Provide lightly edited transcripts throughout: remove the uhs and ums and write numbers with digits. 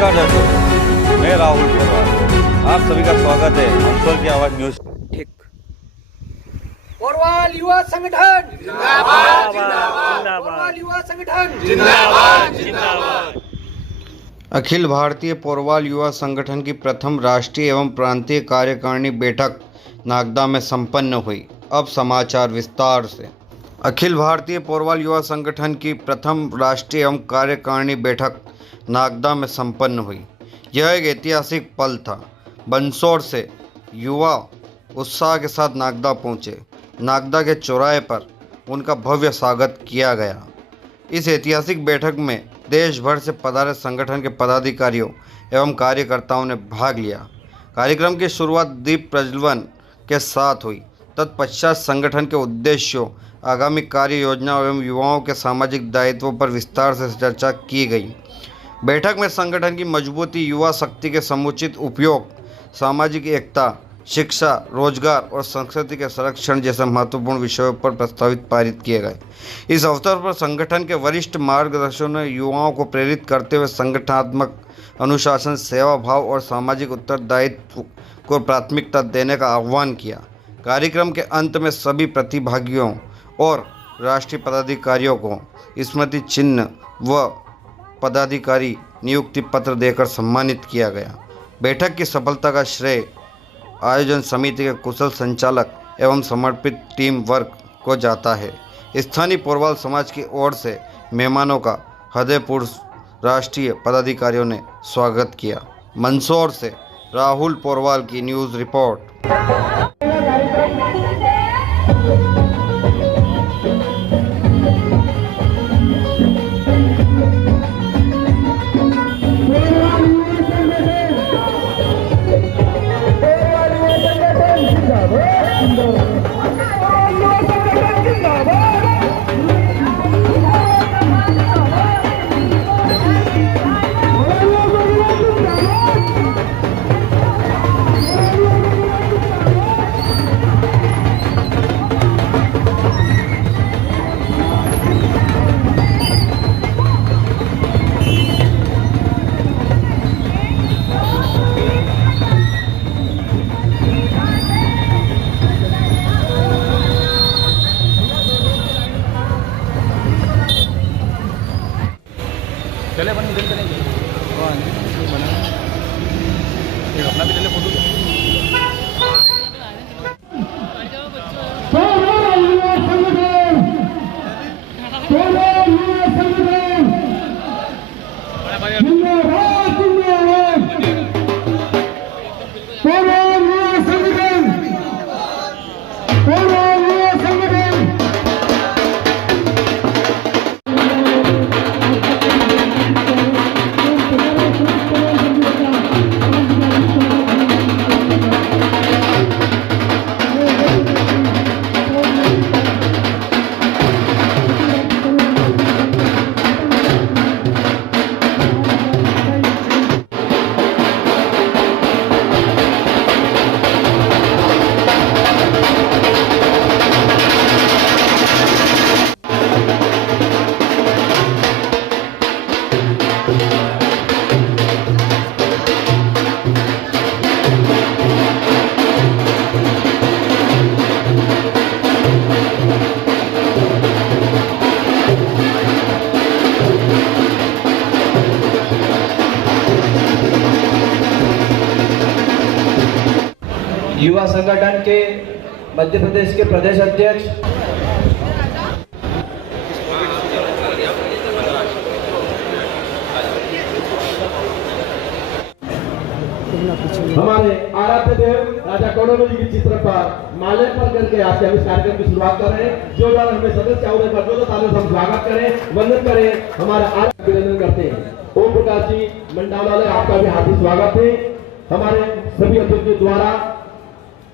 नमस्कार दर्शकों, मैं राहुल पोरवाल। आप सभी का स्वागत है मंदसौर की आवाज न्यूज। ठीक। पोरवाल युवा संगठन जिंदाबाद जिंदाबाद। पोरवाल युवा संगठन जिंदाबाद जिंदाबाद। अखिल भारतीय पोरवाल युवा संगठन की प्रथम राष्ट्रीय एवं प्रांतीय कार्यकारिणी बैठक नागदा में संपन्न हुई। अब समाचार विस्तार से। अखिल भारतीय पोरवाल युवा संगठन की प्रथम राष्ट्रीय एवं कार्यकारिणी बैठक नागदा में संपन्न हुई। यह एक ऐतिहासिक पल था। मंदसौर से युवा उत्साह के साथ नागदा पहुंचे। नागदा के चौराहे पर उनका भव्य स्वागत किया गया। इस ऐतिहासिक बैठक में देश भर से पधारे संगठन के पदाधिकारियों एवं कार्यकर्ताओं ने भाग लिया। कार्यक्रम की शुरुआत दीप प्रज्वलन के साथ हुई। तत्पश्चात संगठन के उद्देश्यों, आगामी कार्य योजना एवं युवाओं के सामाजिक दायित्वों पर विस्तार से चर्चा की गई। बैठक में संगठन की मजबूती, युवा शक्ति के समुचित उपयोग, सामाजिक एकता, शिक्षा, रोजगार और संस्कृति के संरक्षण जैसे महत्वपूर्ण विषयों पर प्रस्तावित पारित किए गए। इस अवसर पर संगठन के वरिष्ठ मार्गदर्शकों ने युवाओं को प्रेरित करते हुए संगठनात्मक अनुशासन, सेवा भाव और सामाजिक उत्तरदायित्व को प्राथमिकता देने का आह्वान किया। कार्यक्रम के अंत में सभी प्रतिभागियों और राष्ट्रीय पदाधिकारियों को स्मृति चिन्ह व पदाधिकारी नियुक्ति पत्र देकर सम्मानित किया गया। बैठक की सफलता का श्रेय आयोजन समिति के कुशल संचालक एवं समर्पित टीम वर्क को जाता है। स्थानीय पोरवाल समाज की ओर से मेहमानों का हृदयपूर्वक राष्ट्रीय पदाधिकारियों ने स्वागत किया। मंदसौर से राहुल पोरवाल की न्यूज़ रिपोर्ट। चले बने उधर चलेंगे। एक अपना भी ले ले फोटो। युवा संगठन के मध्य प्रदेश के प्रदेश अध्यक्ष हमारे आराध्य देव राजा कौड़ोलो जी के चित्र पर माल्यार्पण करके आज के इस कार्यक्रम की शुरुआत कर रहे हैं। जो लोग हमें सदस्य होने पर जो तालियों से हम स्वागत करें, वंदन करें, हमारा अभिनंदन करते हैं। ओम प्रकाश जी मंडालालय, आपका भी हार्दिक स्वागत है। हमारे सभी अतिथियों द्वारा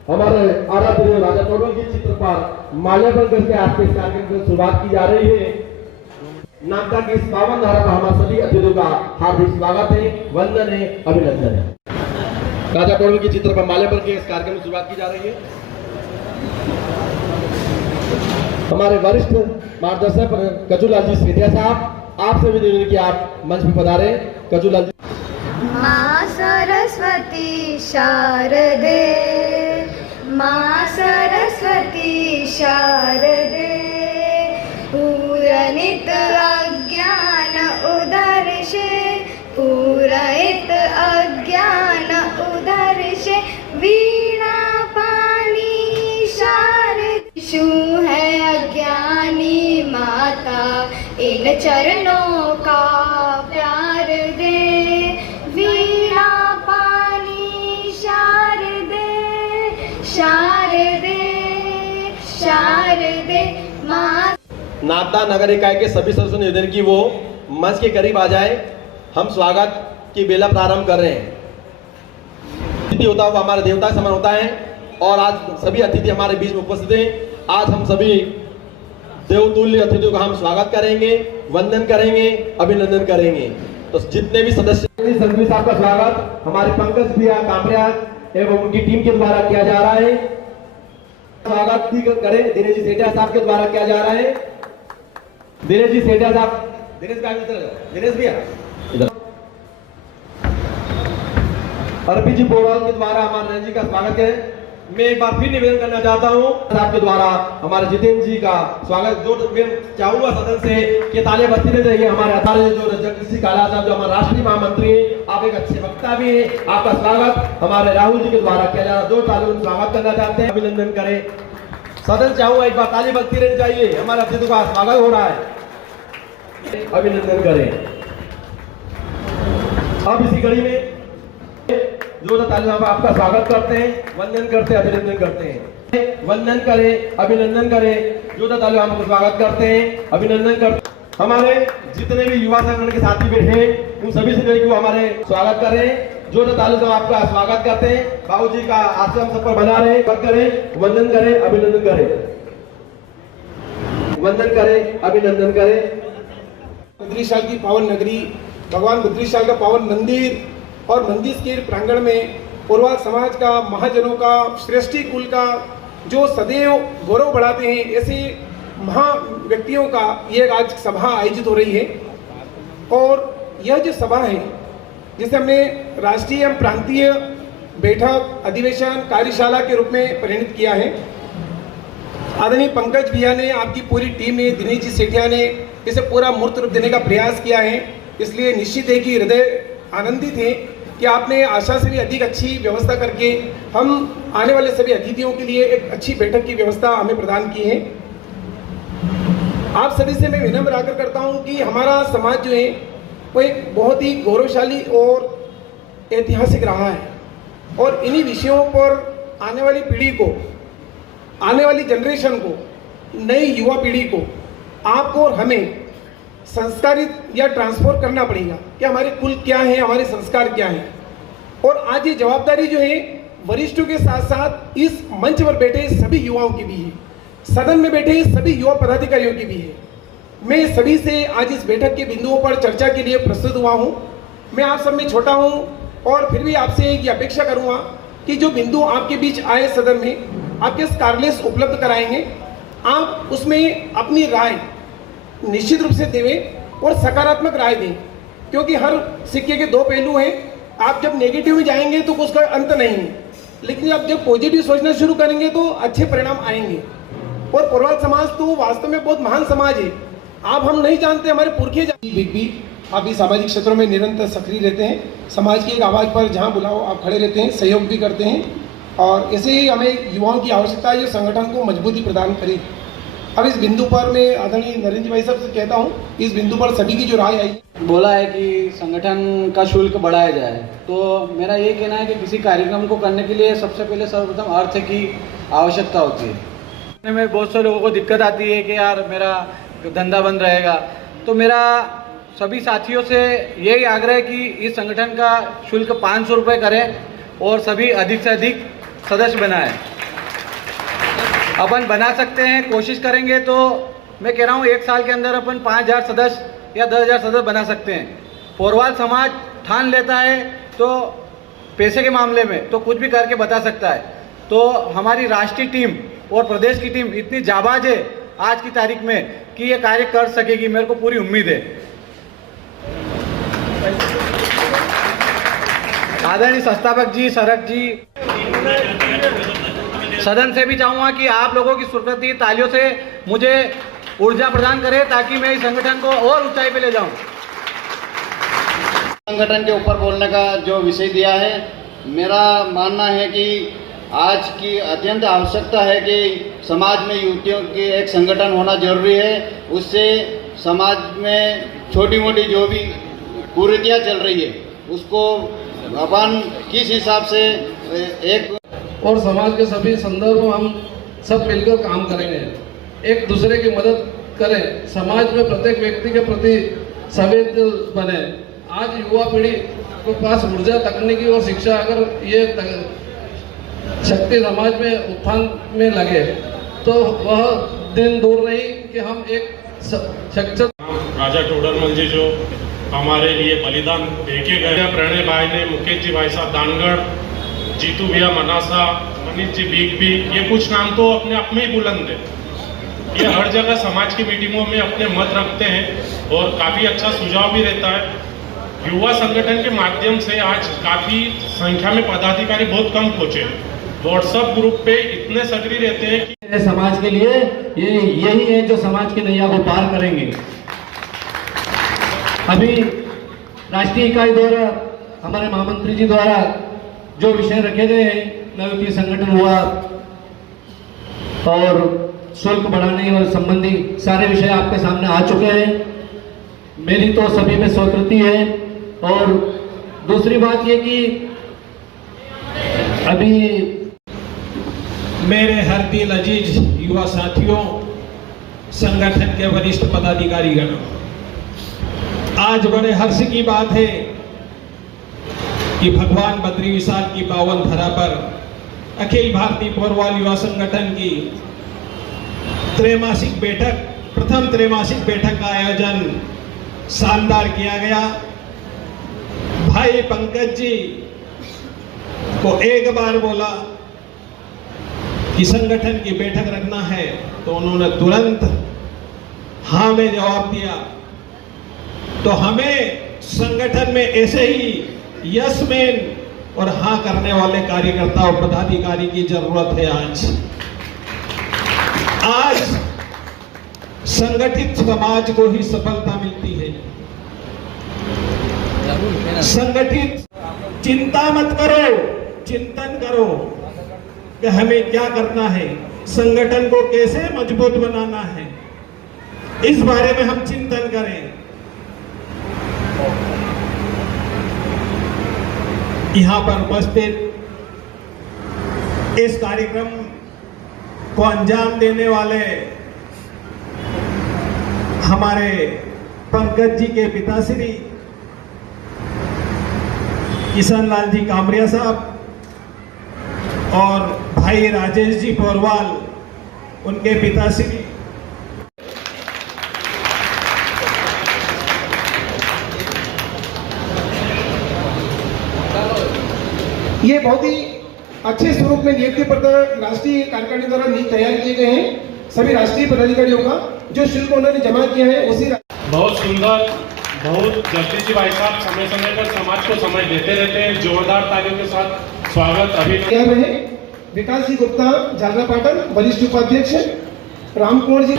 हमारे आराध्य देव राजा कौड़ोलो जी चित्र पर माल्यार्पण करके आज के इस कार्यक्रम की शुरुआत की जा रही है। नागदा की इस पावन धारा पर हमारे सभी अतिथियों का हार्दिक स्वागत है, वंदन है, अभिनंदन है। राजा कौड़ोलो की चित्र पर माल्यार्पण के इस कार्यक्रम की शुरुआत की जा रही है। हमारे वरिष्ठ मार्गदर्शक कचूलाल जी सेठिया साहब, आपसे भी निवेदन कि आप मंच पर पधारे। कचूलाल जी। सरस्वती शारदे माँ सरस्वती शारदे पूरनित अज्ञान उदर्शे पूरयित अज्ञान उदर्शे वीणा पानी शारद शू है अज्ञानी माता इन चरणों का प्यार दे वीणा पानी शारदे शारदे शारदे माँ। नागदा नगर इकाई के सभी सदस्यों ने निवेदन की वो मंच के करीब आ जाए। हम स्वागत की बेला प्रारंभ कर रहे हैं। अतिथि होता हुआ हमारे देवता समान होता है और आज सभी अतिथि हमारे बीच में उपस्थित हैं। आज हम सभी देवतुल्य अतिथियों का हम स्वागत करेंगे, वंदन करेंगे, अभिनंदन करेंगे। तो जितने भी सदस्य संघवी साहब का स्वागत हमारे पंकज भैया कामरिया एवं उनकी टीम के द्वारा किया जा रहा है। स्वागत करें दिनेश जी सेठिया साहब के द्वारा किया जा रहा है। दिनेश जी सेठिया साहब, दिनेश भैया इधर। अर्पित जी पोवाल के द्वारा हमारे नरेंद्र जी का स्वागत है। मैं एक बार फिर निवेदन करना चाहता हूं आपके द्वारा हमारे जितेंद्र जी का स्वागत जो मैं चाहूंगा सदन से कि तालियां बजती रहनी चाहिए। हमारे आचार्य जो जगदीश सिंह काला साहब जो हमारे राष्ट्रीय महामंत्री हैं, आप एक अच्छे वक्ता भी हैं, आपका स्वागत हमारे राहुल जी के द्वारा किया जा रहा है। दो तालियों स्वागत करना चाहते हैं, अभिनंदन करें। सदन चाहूंगा एक बार ताली बजती रहनी चाहिए। हमारे अतिथि का स्वागत हो रहा है, अभिनंदन करें। अब इसी कड़ी में जो तालियों में आपका स्वागत करते हैं, वंदन करते हैं, अभिनंदन करते हैं। वंदन करें, अभिनंदन करें। जो तालियों हम आपका स्वागत करते हैं, अभिनंदन करते। हमारे जितने भी युवा संगठन के साथी बैठे उन सभी से को हमारे स्वागत करें। जो तालियों से आपका स्वागत करते हैं, बाबू जी का आश्रम सब पर बना रहे, करें, वंदन करें, अभिनंदन करें। वंदन करें, अभिनंदन करें। बद्रीशाल की पावन नगरी, भगवान बद्रीशाल का पावन मंदिर और मंदिर के प्रांगण में पोरवाल समाज का, महाजनों का, श्रेष्ठी कुल का जो सदैव गौरव बढ़ाते हैं, ऐसे महा व्यक्तियों का ये आज सभा आयोजित हो रही है। और यह जो सभा है जिसे हमने राष्ट्रीय एवं प्रांतीय बैठक, अधिवेशन, कार्यशाला के रूप में परिणित किया है। आदरणीय पंकज भैया ने, आपकी पूरी टीम ने, दिनेश जी सेठिया ने इसे पूरा मूर्त रूप देने का प्रयास किया है। इसलिए निश्चित है कि हृदय आनंदित है कि आपने आशा से भी अधिक अच्छी व्यवस्था करके हम आने वाले सभी अतिथियों के लिए एक अच्छी बैठक की व्यवस्था हमें प्रदान की है। आप सभी से मैं विनम्र आग्रह करता हूं कि हमारा समाज जो है वो एक बहुत ही गौरवशाली और ऐतिहासिक रहा है और इन्हीं विषयों पर आने वाली पीढ़ी को, आने वाली जनरेशन को, नई युवा पीढ़ी को, आपको और हमें संस्कारित या ट्रांसफर करना पड़ेगा कि हमारे कुल क्या है, हमारे संस्कार क्या हैं। और आज ये जवाबदारी जो है वरिष्ठों के साथ साथ इस मंच पर बैठे सभी युवाओं की भी है, सदन में बैठे सभी युवा पदाधिकारियों की भी है। मैं सभी से आज इस बैठक के बिंदुओं पर चर्चा के लिए प्रस्तुत हुआ हूँ। मैं आप सब में छोटा हूँ और फिर भी आपसे एक अपेक्षा करूँगा कि जो बिंदु आपके बीच आए सदन में, आपके कार्यालय उपलब्ध कराएंगे, आप उसमें अपनी राय निश्चित रूप से देवें और सकारात्मक राय दें, क्योंकि हर सिक्के के दो पहलू हैं। आप जब नेगेटिव में जाएंगे तो उसका अंत नहीं है, लेकिन आप जब पॉजिटिव सोचना शुरू करेंगे तो अच्छे परिणाम आएंगे। और पोरवाल समाज तो वास्तव में बहुत महान समाज है। आप हम नहीं जानते, हमारे पुरखे बिग बी आप इस सामाजिक क्षेत्रों में निरंतर सक्रिय रहते हैं। समाज की एक आवाज़ पर जहाँ बुलाओ आप खड़े रहते हैं, सहयोग भी करते हैं और ऐसे ही हमें युवाओं की आवश्यकता है जो संगठन को मजबूती प्रदान करे। अब इस बिंदु पर मैं आदरणीय नरेंद्र भाई साहब से कहता हूँ, इस बिंदु पर सभी की जो राय आई, बोला है कि संगठन का शुल्क बढ़ाया जाए, तो मेरा ये कहना है कि किसी कार्यक्रम को करने के लिए सबसे पहले सर्वप्रथम अर्थ की आवश्यकता होती है। में बहुत से लोगों को दिक्कत आती है कि यार मेरा धंधा बंद रहेगा, तो मेरा सभी साथियों से यही आग्रह है कि इस संगठन का शुल्क 500 रुपये करें और सभी अधिक से अधिक सदस्य बनाएं। अपन बना सकते हैं, कोशिश करेंगे तो मैं कह रहा हूँ 1 साल के अंदर अपन 5000 सदस्य या 10,000 सदस्य बना सकते हैं। पोरवाल समाज ठान लेता है तो पैसे के मामले में तो कुछ भी करके बता सकता है। तो हमारी राष्ट्रीय टीम और प्रदेश की टीम इतनी जाबाज है आज की तारीख में कि ये कार्य कर सकेगी, मेरे को पूरी उम्मीद है। आदरणीय संस्थापक जी, शरद जी, सदन से भी चाहूँगा कि आप लोगों की स्वीकृति तालियों से मुझे ऊर्जा प्रदान करे ताकि मैं इस संगठन को और ऊंचाई पे ले जाऊं। संगठन के ऊपर बोलने का जो विषय दिया है, मेरा मानना है कि आज की अत्यंत आवश्यकता है कि समाज में युवतियों की एक संगठन होना जरूरी है। उससे समाज में छोटी मोटी जो भी कुरीतियाँ चल रही है उसको अपन किस हिसाब से एक और समाज के सभी संदर्भ में हम सब मिलकर काम करेंगे, एक दूसरे की मदद करें, समाज में प्रत्येक व्यक्ति के प्रति संवेदनशील बने। आज युवा पीढ़ी के पास ऊर्जा, तकनीकी और शिक्षा, अगर ये शक्ति समाज में उत्थान में लगे तो वह दिन दूर नहीं कि हम एक सक्षम। राजा टोडरमल जी जो हमारे लिए बलिदान देके गए, प्रणय भाई ने, मुकेश जी भाई साहब दानगढ़, जीतू भैया मनासा, मनीष जी बीक भी, ये कुछ नाम तो अपने आप में ही बुलंद है। ये हर जगह समाज की मीटिंगों में अपने मत रखते हैं और काफ़ी अच्छा सुझाव भी रहता है। युवा संगठन के माध्यम से आज काफ़ी संख्या में पदाधिकारी बहुत कम पहुँचे। व्हाट्सएप ग्रुप पे इतने सक्रिय रहते हैं कि समाज के लिए यही है जो समाज की नैया को पार करेंगे। अभी राष्ट्रीय इकाई द्वारा, हमारे महामंत्री जी द्वारा जो विषय रखे गए हैं, नवयुवती संगठन हुआ और शुल्क बढ़ाने और संबंधी सारे विषय आपके सामने आ चुके हैं। मेरी तो सभी में स्वीकृति है। और दूसरी बात ये कि अभी मेरे हर दिल अजीज युवा साथियों, संगठन के वरिष्ठ पदाधिकारीगण, आज बड़े हर्ष की बात है कि भगवान बद्री विशाल की पावन धरा पर अखिल भारतीय पोरवाल युवा संगठन की त्रैमासिक बैठक, प्रथम त्रैमासिक बैठक का आयोजन शानदार किया गया। भाई पंकज जी को एक बार बोला कि संगठन की बैठक रखना है तो उन्होंने तुरंत हाँ में जवाब दिया। तो हमें संगठन में ऐसे ही यस मैन और हाँ करने वाले कार्यकर्ता और पदाधिकारी की जरूरत है। आज संगठित समाज को ही सफलता मिलती है। संगठित, चिंता मत करो, चिंतन करो कि हमें क्या करना है, संगठन को कैसे मजबूत बनाना है, इस बारे में हम चिंतन करें। यहाँ पर उपस्थित इस कार्यक्रम को अंजाम देने वाले हमारे पंकज जी के पिताश्री किशन लाल जी कामरिया साहब और भाई राजेश जी पोरवाल, उनके पिताश्री, ये बहुत ही अच्छे स्वरूप में नियुक्ति पत्र राष्ट्रीय कार्यकारिणी द्वारा तैयार किए गए हैं। सभी राष्ट्रीय पदाधिकारियों का जो शुल्क उन्होंने जमा किया है उसी बहुत सुंदर, बहुत जल्दी जी भाई साहब समय समय पर समाज को समय देते रहते हैं। जोरदार तालियों के साथ स्वागत। अभी रहे विकास जी गुप्ता झालरा पाटन, वरिष्ठ उपाध्यक्ष, राम कुमार जी,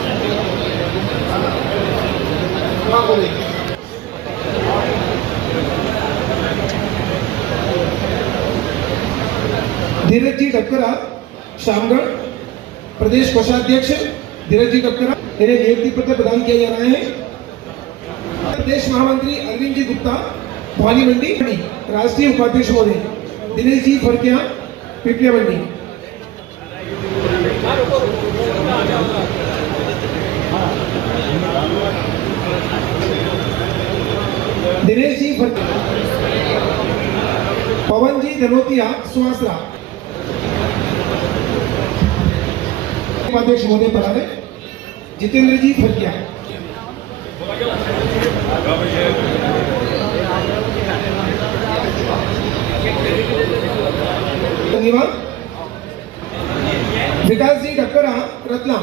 धीरज जी डबकरा शामगढ़, प्रदेश कोषाध्यक्ष धीरज जी डबकरा, इन्हें नियुक्ति पत्र प्रदान किया जा रहा है। प्रदेश महामंत्री अरविंद जी गुप्ता भवानी मंडी, राष्ट्रीय उपाध्यक्ष महोदय दिनेश जी फरकिया पिपलिया मंडी। दिनेश जी फरकिया, पवन जी धनोतिया सुहासरा, उपाध्यक्ष महोदय पढ़ा रहे जितेंद्र जी फरकिया। धन्यवाद। विकास जी डबकरा रत्ना,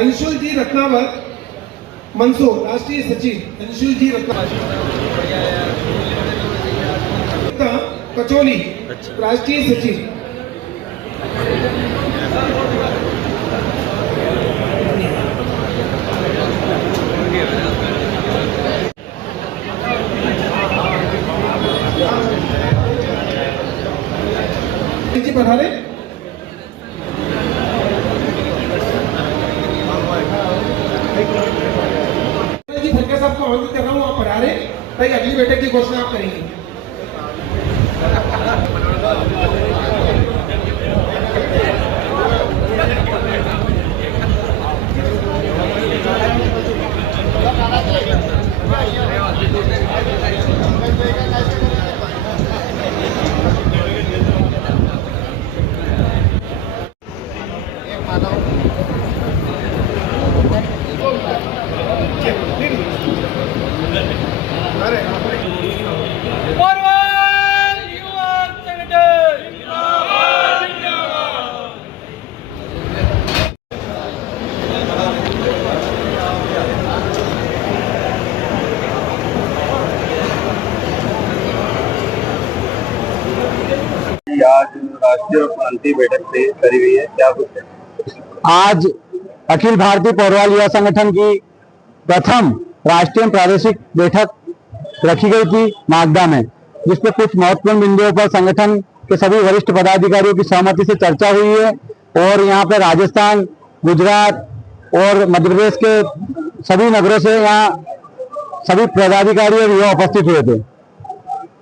अंशुल जी रत्नावत मंसूर, राष्ट्रीय सचिव अंशुल जी रत्नावत। कचौली, राष्ट्रीय सचिव। जी पधारे। जी फटका साहब को आमंत्रित कर रहा हूँ, आप पधारे, ताकि अगली बैठक की घोषणा आप करेंगे। पोरवाल युवा संगठन जिंदाबाद जिंदाबाद। आज राष्ट्रीय और प्रांतीय बैठक से करी हुई है, क्या कुछ है? आज अखिल भारतीय पोरवाल युवा संगठन की प्रथम राष्ट्रीय और प्रादेशिक बैठक रखी गई थी नागदा में, जिसमें कुछ महत्वपूर्ण बिंदुओं पर संगठन के सभी वरिष्ठ पदाधिकारियों की सहमति से चर्चा हुई है। और यहाँ पे राजस्थान, गुजरात और मध्य प्रदेश के सभी नगरों से यहाँ सभी पदाधिकारी और युवा उपस्थित हुए थे।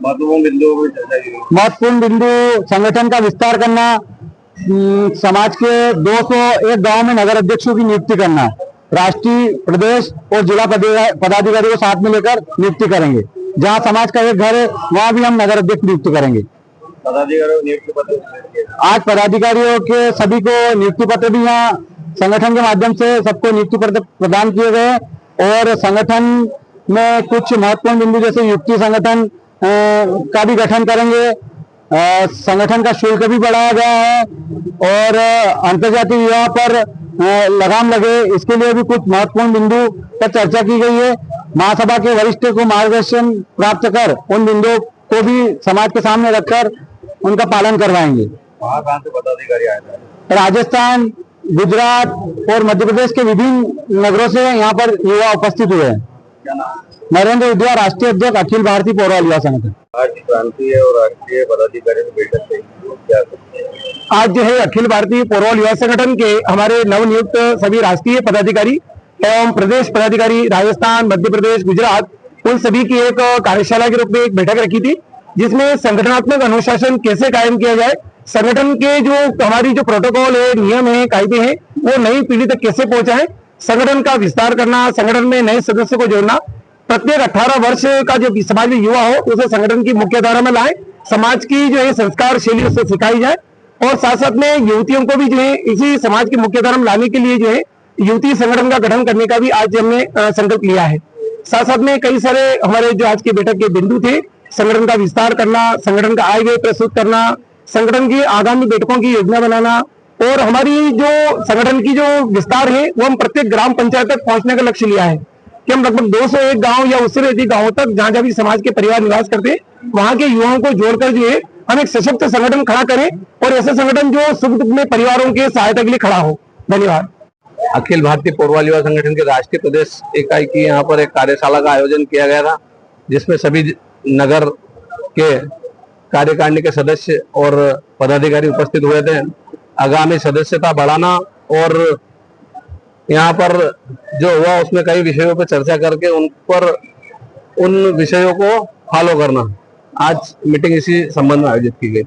महत्वपूर्ण बिंदुओं पर चर्चा की गई। महत्वपूर्ण बिंदु संगठन का विस्तार करना, समाज के 201 गांव में नगर अध्यक्षों की नियुक्ति करना, राष्ट्रीय, प्रदेश और जिला पदाधिकारियों को साथ में लेकर नियुक्ति करेंगे। जहां समाज का एक घर है वहां भी हम नगर अध्यक्ष नियुक्ति करेंगे। पदाधिकारियों नियुक्ति पत्र आज पदाधिकारियों के सभी को नियुक्ति पत्र भी यहाँ संगठन के माध्यम से सबको नियुक्ति पत्र प्रदान किए गए। और संगठन में कुछ महत्वपूर्ण बिंदु जैसे युक्ति संगठन का भी गठन करेंगे। संगठन का शुल्क भी बढ़ाया गया है और अंतर्जातीय विवाह पर लगाम लगे, इसके लिए भी कुछ महत्वपूर्ण बिंदु पर चर्चा की गई है। महासभा के वरिष्ठ को मार्गदर्शन प्राप्त कर उन बिंदुओं को भी समाज के सामने रखकर उनका पालन करवाएंगे। वहाँ कहाँ से पदाधिकारी आए थे? राजस्थान, गुजरात और मध्य प्रदेश के विभिन्न नगरों से यहाँ पर युवा उपस्थित हुए हैं। क्या नाम? नरेंद्र विद्या, राष्ट्रीय अध्यक्ष, अखिल भारतीय पोरवाल युवा संगठन। आज प्रांतीय और राष्ट्रीय पदाधिकारी की बैठक से क्या कुछ है? आज जो है अखिल भारतीय पोरवाल युवा संगठन के हमारे नवनियुक्त सभी राष्ट्रीय पदाधिकारी एवं प्रदेश पदाधिकारी राजस्थान, मध्य प्रदेश, गुजरात, उन सभी की एक कार्यशाला के रूप में एक बैठक रखी थी, जिसमें संगठनात्मक अनुशासन कैसे कायम किया जाए, संगठन के जो हमारी जो प्रोटोकॉल है, नियम है, कायदे हैं, वो नई पीढ़ी तक कैसे पहुंचाए, संगठन का विस्तार करना, संगठन में नए सदस्य को जोड़ना, प्रत्येक 18 वर्ष का जो समाज में युवा हो उसे संगठन की मुख्य धारा में लाए, समाज की जो है संस्कार शैली उससे सिखाई जाए। और साथ साथ में युवतियों को भी जो है इसी समाज की मुख्य धारा में लाने के लिए जो है युवती संगठन का गठन करने का भी आज हमने संकल्प लिया है। साथ साथ में कई सारे हमारे जो आज की बैठक के बिंदु थे, संगठन का विस्तार करना, संगठन का आय व्यय प्रस्तुत करना, संगठन की आगामी बैठकों की योजना बनाना और हमारी जो संगठन की जो विस्तार है वो हम प्रत्येक ग्राम पंचायत तक पहुंचने का लक्ष्य लिया है कि हम लगभग 201 गांव या उससे अधिक गांवों तक जहां जहां भी समाज के परिवार निवास करते हैं वहां के युवाओं को जोड़कर जो है हम एक सशक्त संगठन खड़ा करें और ऐसा संगठन जो सुख दुख में परिवारों के सहायता के लिए खड़ा हो। धन्यवाद। अखिल भारतीय पोरवाल युवा संगठन के राष्ट्रीय प्रदेश इकाई की यहाँ पर एक कार्यशाला का आयोजन किया गया था, जिसमें सभी नगर के कार्यकारिणी के सदस्य और पदाधिकारी उपस्थित हुए थे। आगामी सदस्यता बढ़ाना और यहाँ पर जो हुआ उसमें कई विषयों पर चर्चा करके उन विषयों को फॉलो करना, आज मीटिंग इसी संबंध में आयोजित की गई।